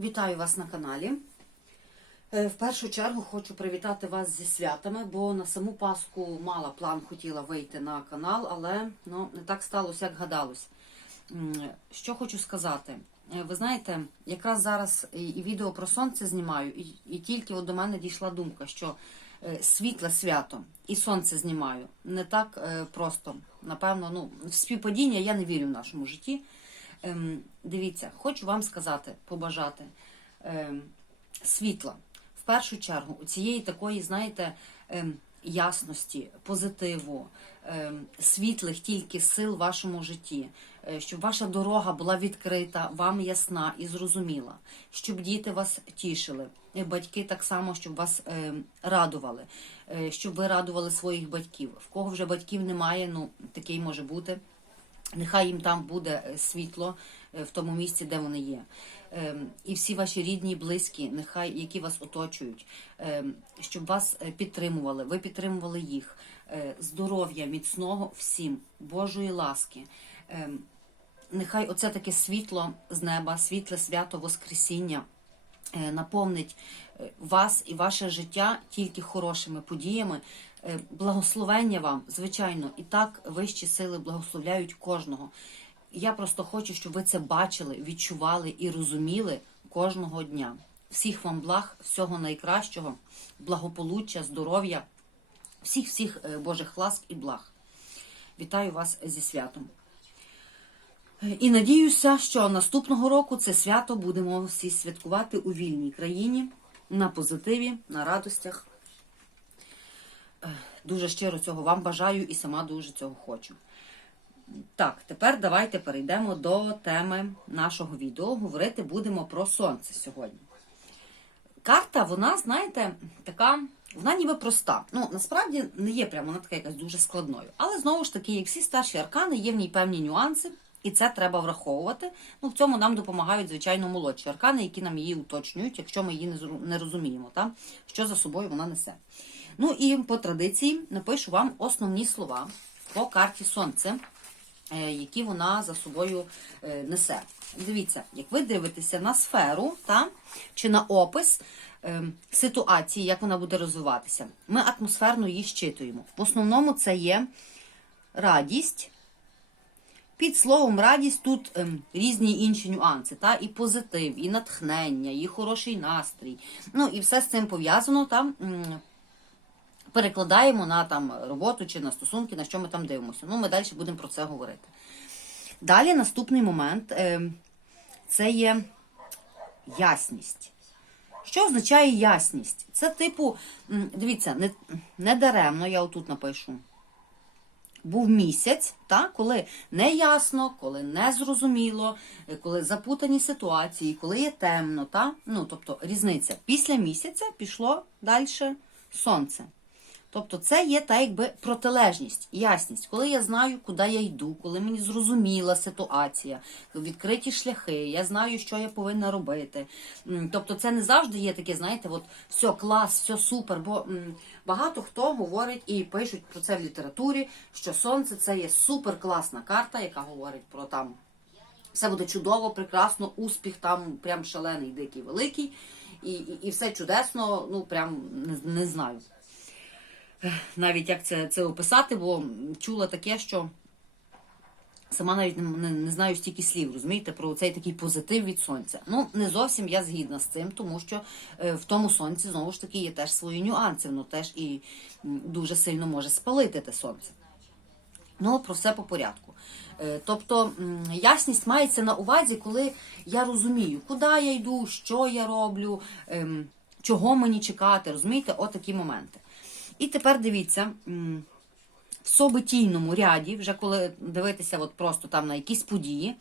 Вітаю вас на каналі. Е, В першу чергу хочу привітати вас зі святами, бо на саму Пасху мала план хотіла вийти на канал, але ну, не так сталося, як гадалось. Що хочу сказати. Е, Ви знаєте, якраз зараз і відео про сонце знімаю, і, тільки от до мене дійшла думка, що е, світле свято і сонце знімаю. Не так просто. Напевно, ну, в співпадіння я не вірю в нашому житті. Ем, дивіться, хочу вам сказати, побажати ем, світла. В першу чергу, у цієї такої, знаєте, ем, ясності, позитиву, ем, світлих тільки сил в вашому житті, е, щоб ваша дорога була відкрита, вам ясна і зрозуміла, щоб діти вас тішили, і батьки так само, щоб вас ем, радували, е, щоб ви радували своїх батьків. В кого вже батьків немає, ну такий може бути. Нехай їм там буде е, світло е, в тому місці, де вони є. Ем, І всі ваші рідні, близькі, нехай які вас оточують, ем, щоб вас е, підтримували, ви підтримували їх. Здоров'я міцного всім, Божої ласки. Ем, Нехай оце таке світло з неба, світле свято Воскресіння наповнить вас і ваше життя тільки хорошими подіями. Е, Благословення вам, звичайно, і так вищі сили благословляють кожного. Я просто хочу, щоб ви це бачили, відчували і розуміли кожного дня. Всіх вам благ, всього найкращого, благополуччя, здоров'я, всіх всіх е, Божих ласк і благ. Вітаю вас зі святом. І надіюся, що наступного року це свято будемо всі святкувати у вільній країні на позитиві, на радостях. Дуже щиро цього вам бажаю і сама дуже цього хочу. Так, тепер давайте перейдемо до теми нашого відео. Говорити будемо про сонце сьогодні. Карта, вона, знаєте, така, вона ніби проста. Ну, насправді не є прямо вона така якась дуже складною. Але знову ж таки, як всі старші аркани, є в ній певні нюанси, і це треба враховувати. Ну, в цьому нам допомагають, звичайно, молодші аркани, які нам її уточнюють, якщо ми її не розуміємо, та? що за собою вона несе. Ну і по традиції напишу вам основні слова по карті Сонце, які вона за собою е, несе. Дивіться, як ви дивитеся на сферу та, чи на опис е, ситуації, як вона буде розвиватися, ми атмосферно її щитуємо. В основному це є радість. Під словом радість тут ем, різні інші нюанси, та і позитив, і натхнення, і хороший настрій. Ну і все з цим пов'язано там. м, Перекладаємо на там роботу чи на стосунки, на що ми там дивимося. Ну, ми далі будемо про це говорити. Далі наступний момент ем, це є ясність. Що означає ясність? Це типу, дивіться, не, не даремно, я отут напишу. Був місяць, та, коли не ясно, коли не зрозуміло, е, коли запутані ситуації, коли є темно, та? ну, тобто різниця. Після місяця пішло далі сонце. Тобто це є та якби протилежність, ясність, коли я знаю, куди я йду, коли мені зрозуміла ситуація, відкриті шляхи, я знаю, що я повинна робити. Тобто це не завжди є таке, знаєте, от все клас, все супер. Бо багато хто говорить і пишуть про це в літературі, що сонце це є супер класна карта, яка говорить про там все буде чудово, прекрасно, успіх там прям шалений, дикий, великий, і, і, і все чудесно, ну прям не, не знаю навіть як це, це описати, бо чула таке, що сама навіть не, не, знаю стільки слів, розумієте, про цей такий позитив від сонця. Ну, не зовсім я згідна з цим, тому що е, в тому сонці знову ж таки є теж свої нюанси, воно теж і дуже сильно може спалити те сонце. Ну, про все по порядку. Е, Тобто ясність мається на увазі, коли я розумію, куди я йду, що я роблю, ем, чого мені чекати, розумієте, отакі моменти. І тепер дивіться, в собитійному ряді, вже коли дивитися от просто там на якісь події,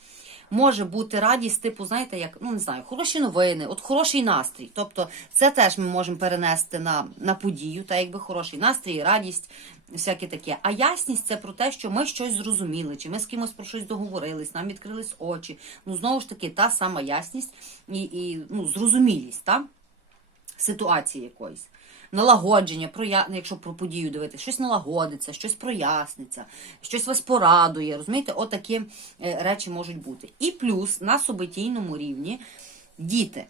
може бути радість, типу, знаєте, як, ну не знаю, хороші новини, от хороший настрій. Тобто це теж ми можемо перенести на, на подію, та якби хороший настрій, радість, всяке таке. А ясність це про те, що ми щось зрозуміли, чи ми з кимось про щось договорились, нам відкрились очі. Ну, знову ж таки, та сама ясність і, і ну, зрозумілість, та? ситуації якоїсь. Налагодження, проя... ну, якщо про подію дивитися, щось налагодиться, щось проясниться, щось вас порадує. Розумієте, отакі е, речі можуть бути. І плюс на собитійному рівні діти.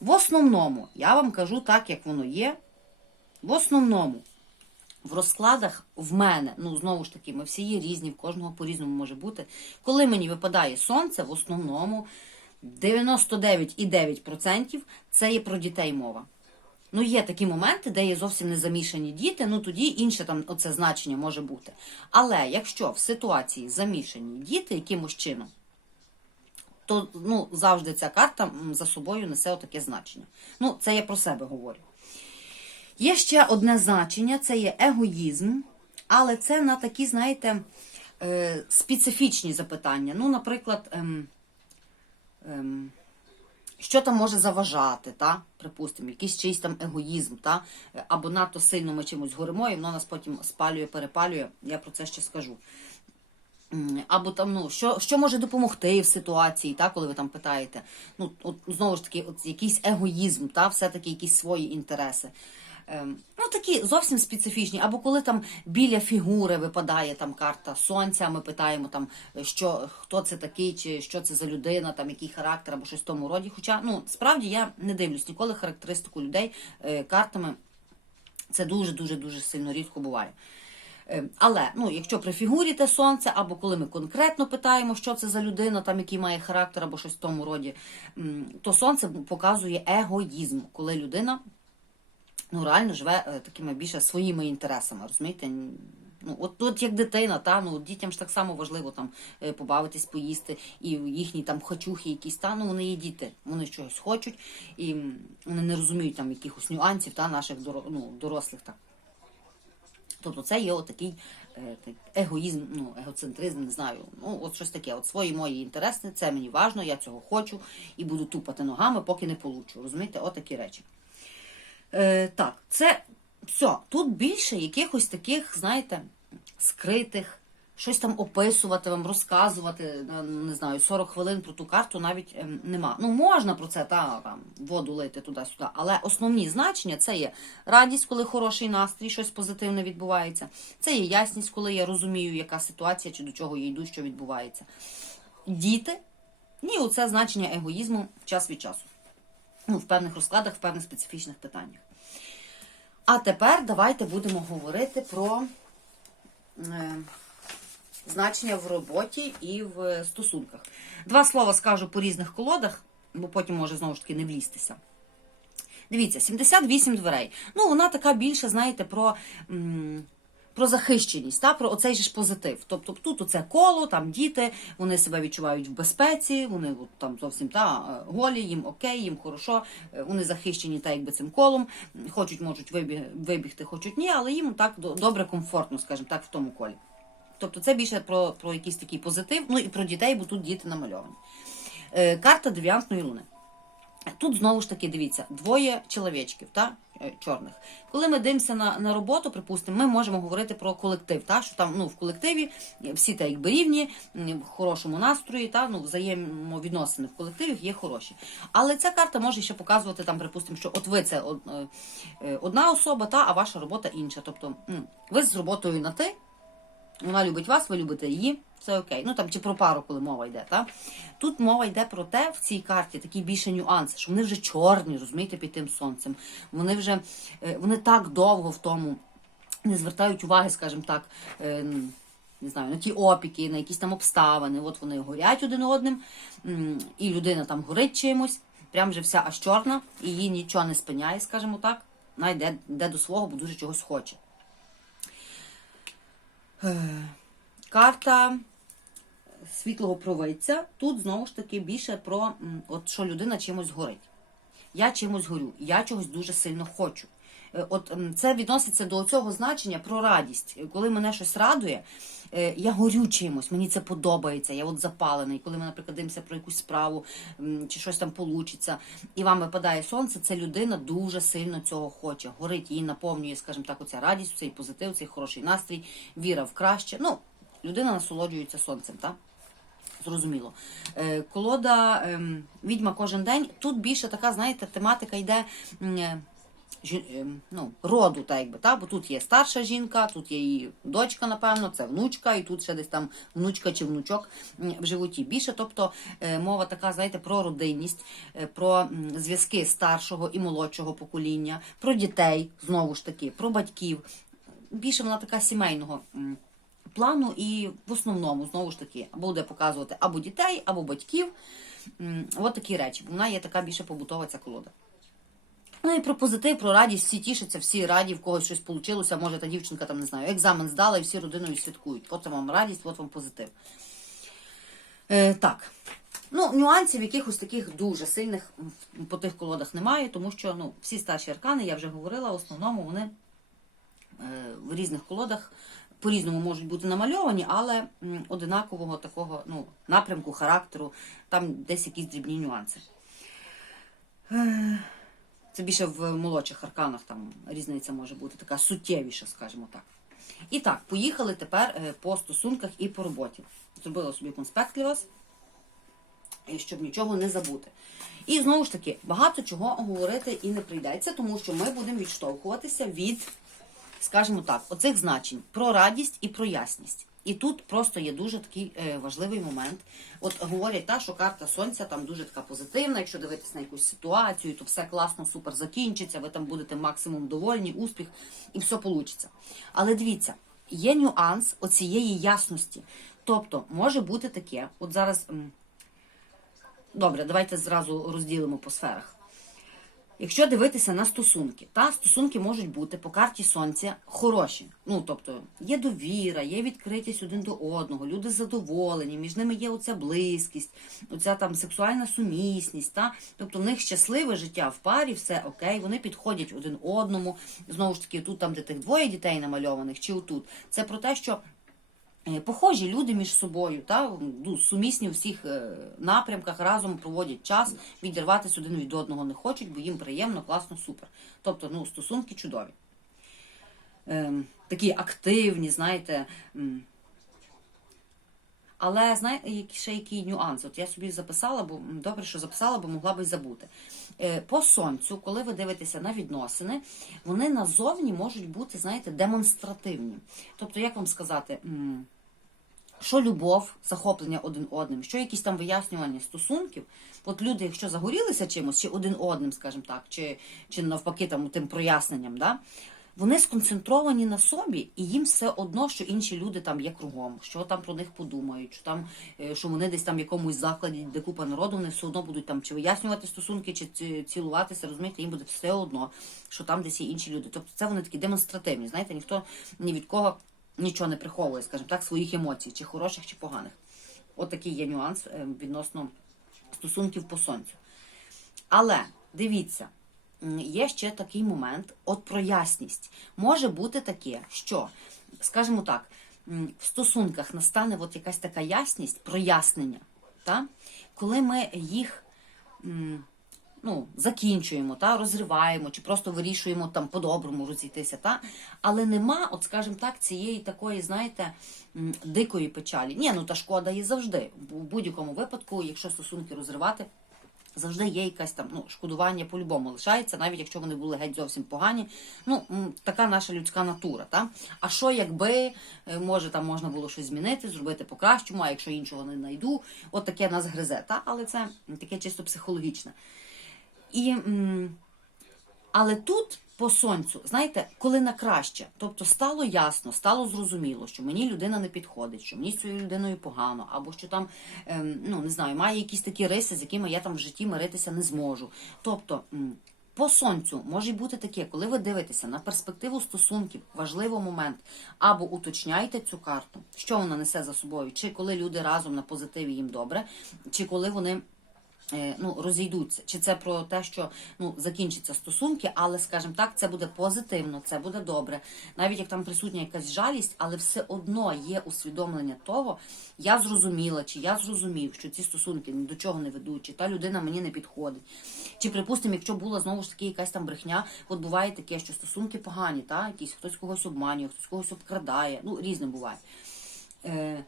В основному, я вам кажу так, як воно є. В основному, в розкладах в мене, ну знову ж таки, ми всі є різні, в кожного по-різному може бути. Коли мені випадає сонце, в основному 99,9% це є про дітей мова. Ну, є такі моменти, де є зовсім не замішані діти, ну тоді інше там оце значення може бути. Але якщо в ситуації замішані діти якимось чином, то ну, завжди ця карта за собою несе отаке значення. Ну, це я про себе говорю. Є ще одне значення це є егоїзм, але це на такі, знаєте, е, специфічні запитання. Ну, наприклад, ем, ем, що там може заважати, та? припустимо, якийсь чийсь там егоїзм, та? або надто сильно ми чимось горимо, і воно нас потім спалює, перепалює. Я про це ще скажу. Або там, ну, що, що може допомогти в ситуації, та, коли ви там питаєте. Ну, от, знову ж таки, от якийсь егоїзм, та, все-таки якісь свої інтереси. Ем, ну, такі зовсім специфічні. Або коли там біля фігури випадає там карта сонця, ми питаємо, там, що, хто це такий, чи що це за людина, там, який характер, або щось в тому роді. Хоча, ну, справді я не дивлюсь ніколи характеристику людей е, картами. Це дуже-дуже дуже сильно рідко буває. Е, Але ну, якщо при фігурі те сонце, або коли ми конкретно питаємо, що це за людина, там який має характер, або щось в тому роді, то сонце показує егоїзм, коли людина ну, реально живе е, такими більше своїми інтересами, розумієте? Ну, от, от як дитина, та, ну, дітям ж так само важливо там, е, побавитись, поїсти, і їхні там хочухи якісь, та, ну, вони є діти, вони чогось хочуть, і вони не розуміють там якихось нюансів та, наших ну, дорослих. Так. Тобто це є отакий е, егоїзм, ну, егоцентризм, не знаю. Ну, от щось таке. От свої мої інтереси, це мені важно, я цього хочу і буду тупати ногами, поки не получу. Розумієте, отакі речі. Е, так, це все. Тут більше якихось таких, знаєте, скритих, щось там описувати вам, розказувати, е, не знаю, 40 хвилин про ту карту навіть ем, нема. Ну, можна про це та, там, воду лити туди-сюди, але основні значення це є радість, коли хороший настрій, щось позитивне відбувається. Це є ясність, коли я розумію, яка ситуація, чи до чого я йду, що відбувається. Діти, ні, оце значення егоїзму час від часу. Ну, в певних розкладах, в певних специфічних питаннях. А тепер давайте будемо говорити про е, значення в роботі і в стосунках. Два слова скажу по різних колодах, бо потім може знову ж таки не влізтися. Дивіться, 78 дверей. Ну, вона така більше, знаєте, про. м, Про захищеність, та, про оцей же ж позитив. Тобто тут оце коло, там діти, вони себе відчувають в безпеці, вони от, там зовсім та, голі, їм окей, їм хорошо, е, вони захищені та, якби цим колом, хочуть, можуть вибіг, вибігти, хочуть ні, але їм так добре, комфортно, скажімо так, в тому колі. Тобто це більше про, про якийсь такий позитив, ну і про дітей, бо тут діти намальовані. Е, карта девіантної луни. Тут знову ж таки дивіться, двоє чоловічків, та, е, чорних. Коли ми дивимося на, на роботу, припустимо, ми можемо говорити про колектив, та, що там ну, в колективі всі та якби рівні, в хорошому настрої, та, ну, взаємовідносини в колективі є хороші. Але ця карта може ще показувати, там, припустимо, що от ви це е, е, одна особа, та, а ваша робота інша. Тобто ви з роботою на ти, вона любить вас, ви любите її, все окей. Ну там чи про пару, коли мова йде. Та? Тут мова йде про те, в цій карті такий більше нюанс, що вони вже чорні, розумієте, під тим сонцем. Вони вже е, вони так довго в тому не звертають уваги, скажімо так. е, Не знаю, на ті опіки, на якісь там обставини. От вони горять один одним, і людина там горить чимось, прям вже вся аж чорна, і її нічого не спиняє, скажімо так. Вона йде, йде до свого, бо дуже чогось хоче. Карта світлого провидця. Тут знову ж таки більше про от що людина чимось горить. Я чимось горю, я чогось дуже сильно хочу. Е, От це відноситься до цього значення про радість. Е, Коли мене щось радує, е, я горю чимось, мені це подобається, я от запалений. Коли ми, наприклад, дивимося про якусь справу чи щось там получиться, і вам випадає сонце, це людина дуже сильно цього хоче. Горить, її наповнює, скажімо так, оця радість, цей позитив, цей хороший настрій, віра в краще. Ну, людина насолоджується сонцем, так? Зрозуміло. Е, колода ем, відьма кожен день. Тут більше така, знаєте, тематика йде. е, е, ну, роду, так якби, та? бо тут є старша жінка, тут є її дочка, напевно, це внучка, і тут ще десь там внучка чи внучок в животі. Більше, тобто е, мова така, знаєте, про родинність, е, про зв'язки старшого і молодшого покоління, про дітей, знову ж таки, про батьків. Більше вона така сімейного. Плану і в основному знову ж таки буде показувати або дітей, або батьків. От такі речі. Вона є така більше побутова ця колода. Ну і про позитив, про радість, всі тішаться, всі раді, в когось щось вийшло. Може, та дівчинка там не знаю, екзамен здала і всі родиною святкують. От вам радість, от вам позитив. Е, так. Ну, нюансів якихось таких дуже сильних по тих колодах немає, тому що ну, всі старші аркани, я вже говорила, в основному вони е, в різних колодах по-різному можуть бути намальовані, але одинакового такого ну, напрямку, характеру, там десь якісь дрібні нюанси. Це більше в молодших арканах там різниця може бути така суттєвіша, скажімо так. І так, поїхали тепер е, по стосунках і по роботі. Зробила собі конспект для вас, щоб нічого не забути. І знову ж таки, багато чого говорити і не прийдеться, тому що ми будемо відштовхуватися від, скажімо так, оцих значень про радість і про ясність. І тут просто є дуже такий е, важливий момент. От говорять, та, що карта сонця там дуже така позитивна. Якщо дивитися на якусь ситуацію, то все класно, супер закінчиться, ви там будете максимум довольні, успіх, і все вийде. Але дивіться, є нюанс оцієї ясності. Тобто, може бути таке, от зараз. Добре, давайте зразу розділимо по сферах. Якщо дивитися на стосунки, та стосунки можуть бути по карті сонця хороші. Ну тобто є довіра, є відкритість один до одного, люди задоволені, між ними є оця близькість, оця там сексуальна сумісність. Та? Тобто в них щасливе життя в парі, все окей, вони підходять один одному. Знову ж таки, тут там, де тих двоє дітей намальованих, чи отут. Це про те, що Похожі люди між собою, та ну, сумісні у всіх е, напрямках разом проводять час, відірватися один від одного не хочуть, бо їм приємно, класно, супер. Тобто, ну, стосунки чудові. Е, такі активні, знаєте. Але які- ще який нюанс? От я собі записала, бо добре, що записала, бо могла би забути. Е, По сонцю, коли ви дивитеся на відносини, вони назовні можуть бути, знаєте, демонстративні. Тобто, як вам сказати, що любов, захоплення один одним, що якісь там вияснювання стосунків. От люди, якщо загорілися чимось, чи один одним, скажімо так, чи, чи навпаки там тим проясненням, да, вони сконцентровані на собі, і їм все одно, що інші люди там є кругом, що там про них подумають, що там е, що вони десь там в якомусь закладі, де купа народу, вони все одно будуть там чи вияснювати стосунки, чи цілуватися, розумієте, їм буде все одно, що там десь є інші люди. Тобто це вони такі демонстративні. Знаєте, ніхто ні від кого нічого не приховує, скажімо так, своїх емоцій, чи хороших, чи поганих. От такий є нюанс е, відносно стосунків по сонцю. Але дивіться, є ще такий момент, от про ясність. Може бути таке, що, скажімо так, в стосунках настане от якась така ясність, прояснення, та? коли ми їх ну, закінчуємо, та, розриваємо, чи просто вирішуємо там по-доброму розійтися. Та? Але нема, от скажімо так, цієї такої, знаєте, дикої печалі. Ні, ну та шкода є завжди. В будь-якому випадку, якщо стосунки розривати, завжди є якесь там ну, шкодування по-любому лишається, навіть якщо вони були геть зовсім погані. Ну, така наша людська натура. Та? А що якби, е, може, там можна було щось змінити, зробити по-кращому, а якщо іншого не знайду, от таке нас гризе. Та? Але це таке чисто психологічне. І, м, але тут по сонцю, знаєте, коли на краще, тобто стало ясно, стало зрозуміло, що мені людина не підходить, що мені з цією людиною погано, або що там, ем, ну не знаю, має якісь такі риси, з якими я там в житті миритися не зможу. Тобто. По сонцю може бути таке, коли ви дивитеся на перспективу стосунків, важливий момент, або уточняйте цю карту, що вона несе за собою, чи коли люди разом на позитиві їм добре, чи коли вони ну, розійдуться. Чи це про те, що ну, закінчаться стосунки, але, скажімо так, це буде позитивно, це буде добре. Навіть як там присутня якась жалість, але все одно є усвідомлення того, я зрозуміла, чи я зрозумів, що ці стосунки ні до чого не ведуть, чи та людина мені не підходить. Чи, припустимо, якщо була знову ж таки якась там брехня, от буває таке, що стосунки погані, та? якісь хтось когось обманює, хтось когось обкрадає, ну, різне буває. Е,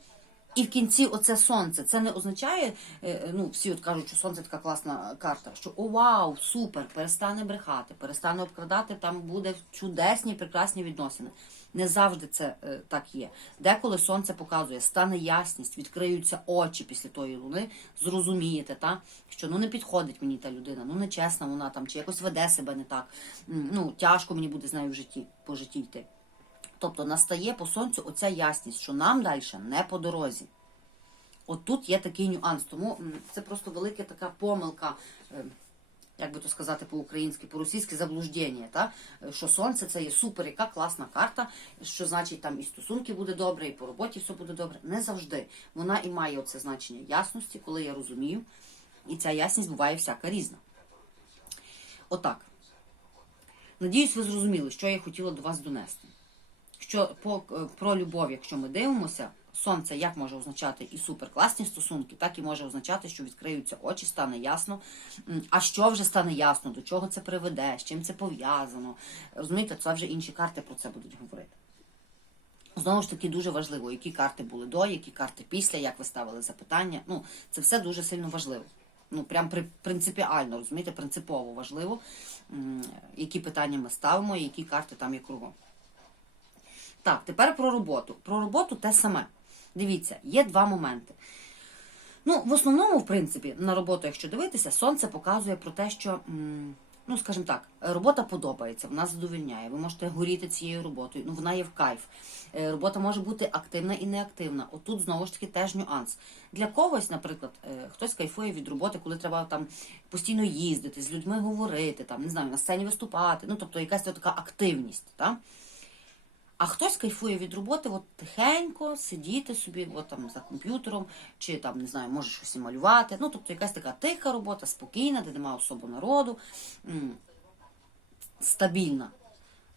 І в кінці оце сонце. Це не означає, е, ну всі от кажуть, що сонце така класна карта. Що о, вау, супер, перестане брехати, перестане обкрадати, там буде чудесні, прекрасні відносини. Не завжди це е, так є. Деколи сонце показує, стане ясність, відкриються очі після тої луни, зрозумієте, та що ну не підходить мені та людина, ну не чесна вона там, чи якось веде себе не так. Ну тяжко мені буде з нею в житті по житті йти. Тобто настає по сонцю оця ясність, що нам далі не по дорозі. От тут є такий нюанс. Тому це просто велика така помилка, е, як би то сказати по-українськи, по-російськи заблуждення, та? Що сонце це є супер, яка класна карта, що значить там і стосунки буде добре, і по роботі все буде добре. Не завжди. Вона і має оце значення ясності, коли я розумію. І ця ясність буває всяка різна. Отак. Надіюсь, ви зрозуміли, що я хотіла до вас донести що по, е, про любов, якщо ми дивимося, сонце як може означати і суперкласні стосунки, так і може означати, що відкриються очі, стане ясно. А що вже стане ясно, до чого це приведе, з чим це пов'язано. Розумієте, це вже інші карти про це будуть говорити. Знову ж таки, дуже важливо, які карти були до, які карти після, як ви ставили запитання. Ну, це все дуже сильно важливо. Ну, прям при, принципіально, розумієте, принципово важливо, які питання ми ставимо і які карти там є кругом. Так, тепер про роботу. Про роботу те саме. Дивіться, є два моменти. Ну, в основному, в принципі, на роботу, якщо дивитися, сонце показує про те, що, ну, скажімо так, робота подобається, вона задовільняє. Ви можете горіти цією роботою, ну вона є в кайф. Е, Робота може бути активна і неактивна. Отут знову ж таки теж нюанс. Для когось, наприклад, е, хтось кайфує від роботи, коли треба там постійно їздити, з людьми говорити, там не знаю, на сцені виступати. Ну, тобто якась така активність. Так? А хтось кайфує від роботи, от тихенько сидіти собі, от там за комп'ютером, чи там не знаю, може щось малювати. Ну, тобто якась така тиха робота, спокійна, де немає особо народу, стабільна.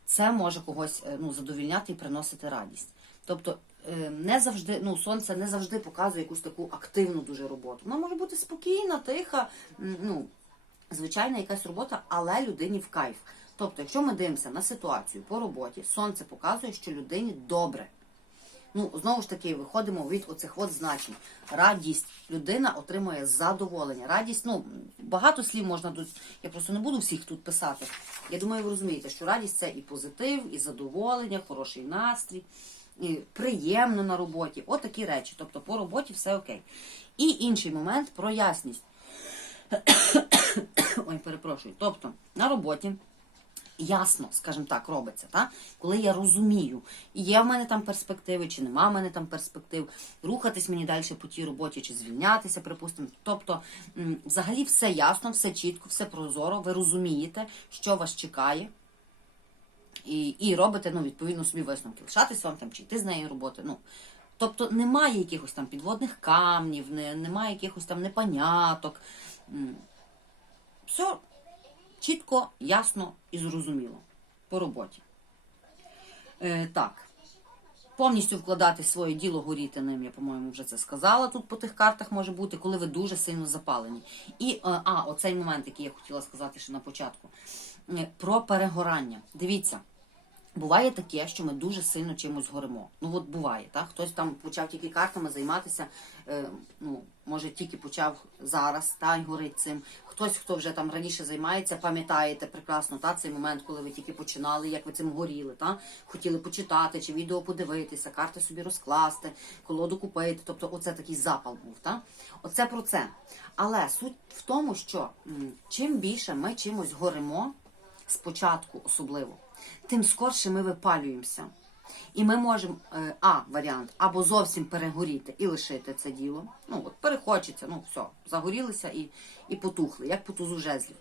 Це може когось е, ну, задовільняти і приносити радість. Тобто е, не завжди, ну, сонце не завжди показує якусь таку активну дуже роботу. Вона може бути спокійна, тиха, ну, звичайна якась робота, але людині в кайф. Тобто, якщо ми дивимося на ситуацію по роботі, сонце показує, що людині добре. Ну, знову ж таки, виходимо від оцих от значень. Радість. Людина отримує задоволення. Радість, ну, багато слів можна тут. Я просто не буду всіх тут писати. Я думаю, ви розумієте, що радість це і позитив, і задоволення, хороший настрій, і приємно на роботі. От такі речі. Тобто по роботі все окей. І інший момент про ясність. Ой, перепрошую. Тобто, на роботі ясно, скажімо так, робиться, та? коли я розумію, є в мене там перспективи, чи нема в мене там перспектив, рухатись мені далі по тій роботі, чи звільнятися, припустимо. Тобто, взагалі все ясно, все чітко, все прозоро, ви розумієте, що вас чекає. І, і робите, ну, відповідно, собі висновки. Лишатись вам там чи йти з неї роботи. Ну, тобто немає якихось там підводних камнів, не, немає якихось там непоняток. Все чітко, ясно і зрозуміло по роботі. Е, так. Повністю вкладати своє діло, горіти ним, я, по-моєму, вже це сказала. Тут по тих картах може бути, коли ви дуже сильно запалені. І, е, а, оцей момент, який я хотіла сказати ще на початку, Е, про перегорання. Дивіться. Буває таке, що ми дуже сильно чимось горимо. Ну от буває, так? Хтось там почав тільки картами займатися, е, ну, може тільки почав зараз, та й горить цим. Хтось, хто вже там раніше займається, пам'ятаєте прекрасно та, цей момент, коли ви тільки починали, як ви цим горіли, та? хотіли почитати чи відео подивитися, карти собі розкласти, колоду купити. Тобто, оце такий запал був. Та? Оце про це. Але суть в тому, що чим більше ми чимось горимо, спочатку особливо, тим скорше ми випалюємося. І ми можемо, е, а, варіант, або зовсім перегоріти і лишити це діло. Ну, от перехочеться, ну все, загорілися і, і потухли, як по тузу жезлів.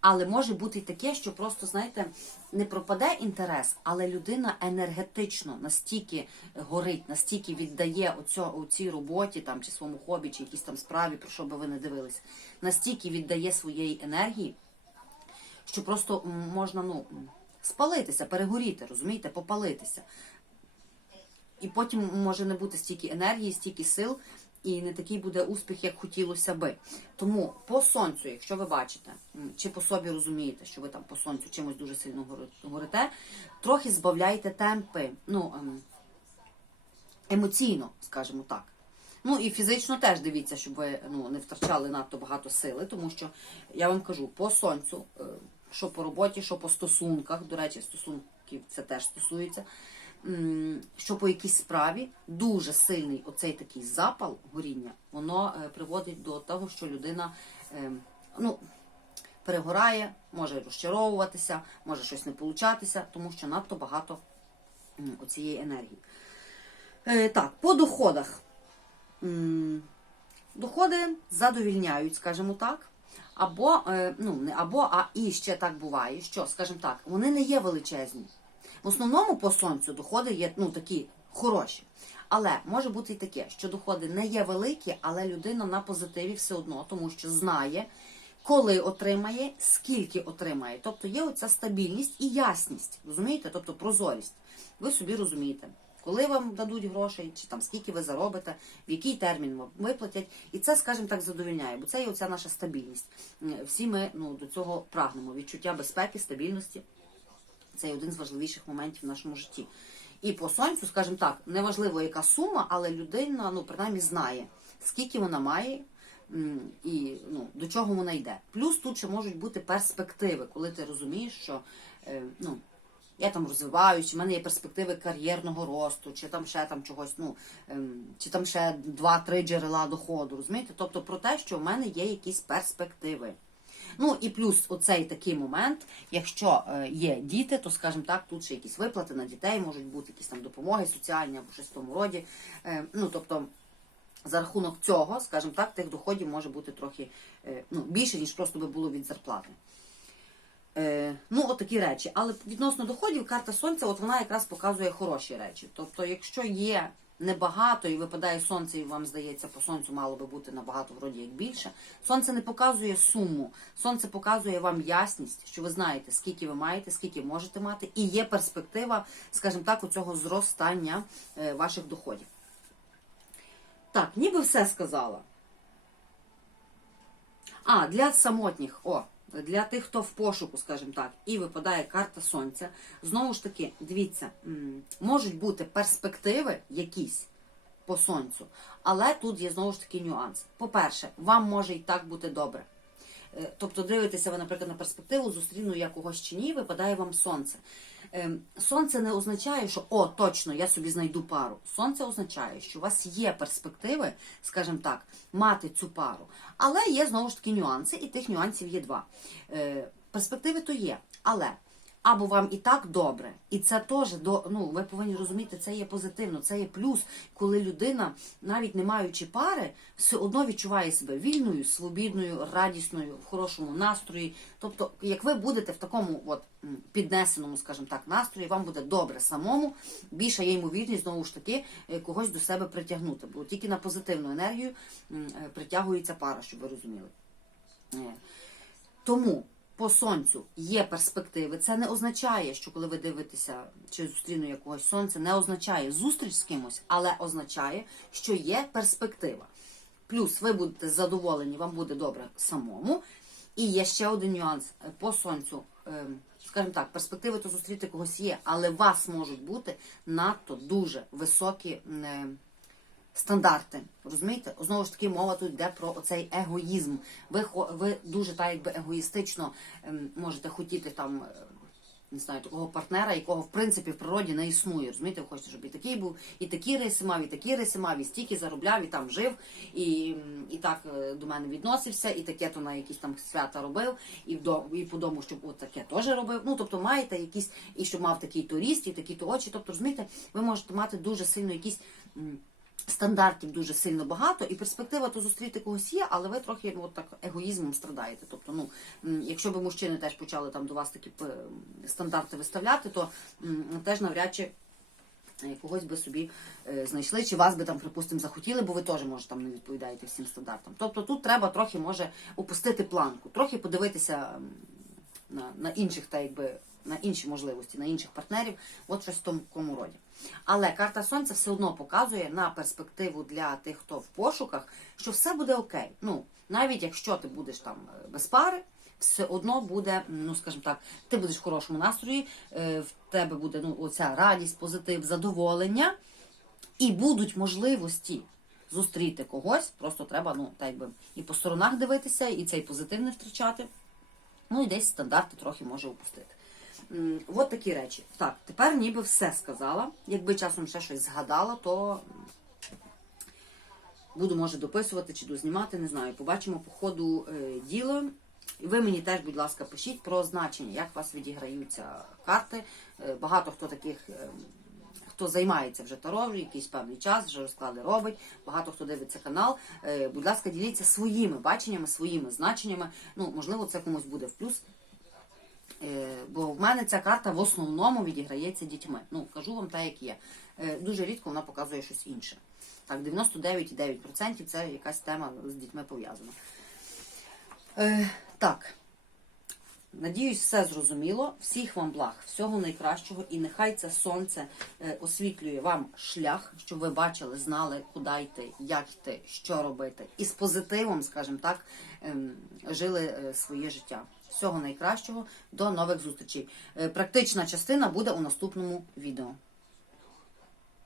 Але може бути й таке, що просто, знаєте, не пропаде інтерес, але людина енергетично настільки горить, настільки віддає у цій роботі там, чи своєму хобі, чи якійсь там справі, про що би ви не дивилися, настільки віддає своєї енергії, що просто можна ну, спалитися, перегоріти, розумієте, попалитися. І потім може не бути стільки енергії, стільки сил, і не такий буде успіх, як хотілося би. Тому по сонцю, якщо ви бачите, чи по собі розумієте, що ви там по сонцю чимось дуже сильно гори- горите, трохи збавляйте темпи, ну ем, емоційно, скажімо так. Ну і фізично теж дивіться, щоб ви ну, не втрачали надто багато сили, тому що я вам кажу, по сонцю, е, що по роботі, що по стосунках, до речі, стосунків це теж стосується. Що по якійсь справі дуже сильний оцей такий запал горіння, воно е, приводить до того, що людина е, ну, перегорає, може розчаровуватися, може щось не получатися, тому що надто багато оцієї енергії. Е, так, по доходах. Доходи задовільняють, скажімо так. Або, е, ну, не або, а і ще так буває, що, скажімо так, вони не є величезні. В основному по сонцю доходи є ну, такі хороші. Але може бути і таке, що доходи не є великі, але людина на позитиві все одно, тому що знає, коли отримає, скільки отримає. Тобто є оця стабільність і ясність, розумієте? Тобто прозорість. Ви собі розумієте, коли вам дадуть грошей, чи там скільки ви заробите, в який термін вам виплатять. І це, скажімо так, задовільняє, бо це є оця наша стабільність. Всі ми ну, до цього прагнемо. Відчуття безпеки, стабільності. Це один з важливіших моментів в нашому житті. І по сонцю, скажімо так, неважливо яка сума, але людина ну, принаймні знає, скільки вона має і ну, до чого вона йде. Плюс тут ще можуть бути перспективи, коли ти розумієш, що е, ну, я там розвиваюсь, в мене є перспективи кар'єрного росту, чи там ще там чогось, ну, ем, чи там ще два-три джерела доходу, розумієте? Тобто про те, що в мене є якісь перспективи. Ну і плюс оцей такий момент, якщо е, є діти, то скажімо так, тут ще якісь виплати на дітей можуть бути, якісь там допомоги соціальні або щось в тому роді. Е, ну тобто. За рахунок цього, скажімо так, тих доходів може бути трохи е, ну, більше, ніж просто би було від зарплати. Е, ну, от речі. Але відносно доходів, карта сонця, от вона якраз показує хороші речі. Тобто, якщо є небагато і випадає сонце, і вам здається, по сонцю мало би бути набагато вроді як більше. Сонце не показує суму. Сонце показує вам ясність, що ви знаєте, скільки ви маєте, скільки можете мати, і є перспектива, скажімо так, у цього зростання е, ваших доходів. Так, ніби все сказала. А, для самотніх, о, для тих, хто в пошуку, скажімо так, і випадає карта сонця. Знову ж таки, дивіться, можуть бути перспективи якісь по сонцю, але тут є знову ж таки нюанс. По-перше, вам може і так бути добре. Е, Тобто дивитеся ви, наприклад, на перспективу, зустріну я когось чи ні, випадає вам сонце. Ем, Сонце не означає, що о, точно, я собі знайду пару. Сонце означає, що у вас є перспективи, скажімо так, мати цю пару. Але є знову ж таки нюанси, і тих нюансів є два. Е, Перспективи то є, але або вам і так добре, і це теж до ну ви повинні розуміти, це є позитивно, це є плюс, коли людина, навіть не маючи пари, все одно відчуває себе вільною, свобідною, радісною, в хорошому настрої. Тобто, як ви будете в такому от піднесеному, скажімо так, настрої, вам буде добре самому, більша є ймовірність знову ж таки е, когось до себе притягнути. Бо тільки на позитивну енергію е, притягується пара, щоб ви розуміли. Е, Тому по сонцю є перспективи. Це не означає, що коли ви дивитеся чи зустріну якогось сонця, не означає зустріч з кимось, але означає, що є перспектива. Плюс ви будете задоволені, вам буде добре самому. І є ще один нюанс по сонцю. ем, Скажімо так, перспективи то зустріти когось є, але у вас можуть бути надто дуже високі е, стандарти. Розумієте? Знову ж таки, мова тут йде про оцей егоїзм. Ви, ви дуже так якби егоїстично ем, можете хотіти там. е, Не знаю, такого партнера, якого в принципі в природі не існує. Розумієте, хочете, щоб і такий був, і такі риси мав, і такі риси мав, і стільки заробляв, і там жив, і, і так е, до мене відносився, і таке то на якісь там свята робив, і, вдо, і по дому, щоб от таке теж робив. Ну, тобто маєте якісь, і щоб мав такий то ріст, і такі то очі. Тобто, розумієте, ви можете мати дуже сильно якісь. Стандартів дуже сильно багато, і перспектива то зустріти когось є, але ви трохи ну, от так егоїзмом страдаєте. Тобто, ну якщо б мужчини теж почали там до вас такі стандарти виставляти, то теж навряд чи е, когось би собі е, знайшли, чи вас би там, припустимо, захотіли, бо ви теж може там не відповідаєте всім стандартам. Тобто тут треба трохи може опустити планку, трохи подивитися на, на інших, та якби на інші можливості, на інших партнерів, от щось в тому роді. Але карта сонця все одно показує на перспективу для тих, хто в пошуках, що все буде окей. Ну, навіть якщо ти будеш там е, без пари, все одно буде, ну скажімо так, ти будеш в хорошому настрої, е, в тебе буде ну, оця радість, позитив, задоволення, і будуть можливості зустріти когось, просто треба, ну, так якби, і по сторонах дивитися, і цей позитив не втрачати. Ну і десь стандарти трохи може упустити. От такі речі. Так, тепер ніби все сказала. Якби часом ще щось згадала, то буду може дописувати чи дознімати, не знаю. Побачимо по ходу е, діла. І ви мені теж, будь ласка, пишіть про значення, як у вас відіграються карти. Е, Багато хто таких. е, Хто займається вже таро, вже якийсь певний час, вже розклади робить, багато хто дивиться канал. Будь ласка, діліться своїми баченнями, своїми значеннями. Ну, можливо, це комусь буде в плюс. Е, Бо в мене ця карта в основному відіграється дітьми. Ну, кажу вам так, як є. Е, Дуже рідко вона показує щось інше. Так, 99,9% це якась тема з дітьми пов'язана. Е, так. Надіюсь, все зрозуміло. Всіх вам благ, всього найкращого, і нехай це сонце освітлює вам шлях, щоб ви бачили, знали, куди йти, як йти, що робити, і з позитивом, скажімо так, ем, жили своє життя. Всього найкращого, до нових зустрічей. Е, Практична частина буде у наступному відео.